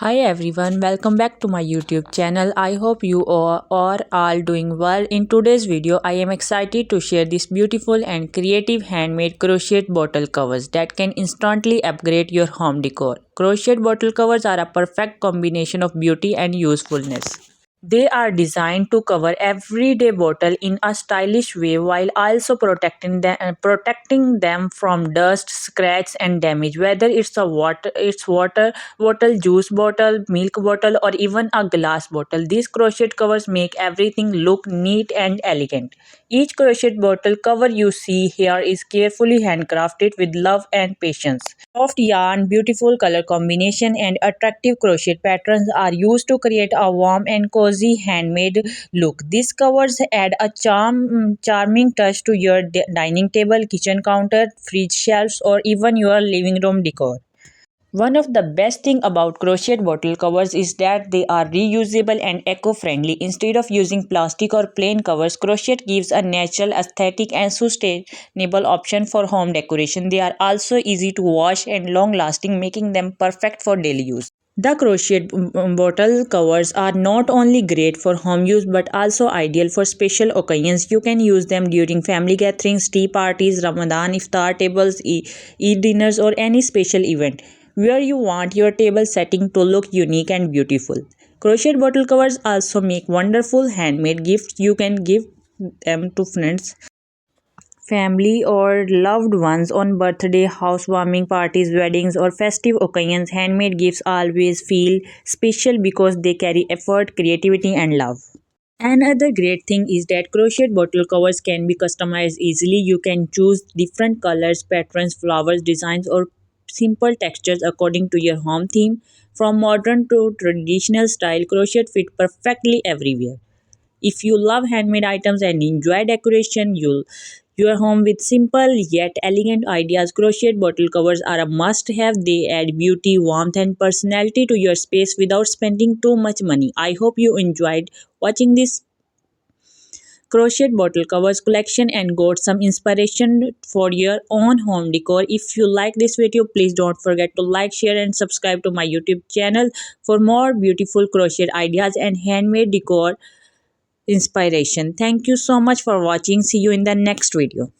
Hi everyone, welcome back to my YouTube channel. I hope you are all doing well. In today's video, I am excited to share this beautiful and creative handmade crochet bottle covers that can instantly upgrade your home decor. Crochet bottle covers are a perfect combination of beauty and usefulness. They are designed to cover everyday bottle in a stylish way while also protecting them from dust, scratch, and damage. Whether it's water bottle, juice bottle, milk bottle, or even a glass bottle, these crochet covers make everything look neat and elegant. Each crochet bottle cover you see here is carefully handcrafted with love and patience. Soft yarn, beautiful color combination, and attractive crochet patterns are used to create a warm and cozy handmade look. These covers add a charming touch to your dining table, kitchen counter, fridge shelves, or even your living room decor. One of the best thing about crochet bottle covers is that they are reusable and eco-friendly. Instead of using plastic or plain covers, crochet gives a natural, aesthetic and sustainable option for home decoration. They are also easy to wash and long-lasting, making them perfect for daily use. The crochet bottle covers are not only great for home use but also ideal for special occasions. You can use them during family gatherings, tea parties, Ramadan iftar tables, Eid dinners, or any special event where you want your table setting to look unique and beautiful. Crochet bottle covers also make wonderful handmade gifts. You can give them to friends, family, or loved ones on birthday, housewarming parties, weddings, or festive occasions. Handmade gifts always feel special because they carry effort, creativity, and love. Another great thing is that crochet bottle covers can be customized easily. You can choose different colors, patterns, flowers, designs, or simple textures according to your home theme. From modern to traditional style, crochet fit perfectly everywhere. If you love handmade items and enjoy decoration, your home with simple yet elegant ideas. Crochet bottle covers are a must have. They add beauty, warmth, and personality to your space without spending too much money. I hope you enjoyed watching this crochet bottle covers collection and got some inspiration for your own home decor. If you like this video, please don't forget to like, share, and subscribe to my YouTube channel for more beautiful crochet ideas and handmade decor inspiration. Thank you so much for watching. See you in the next video.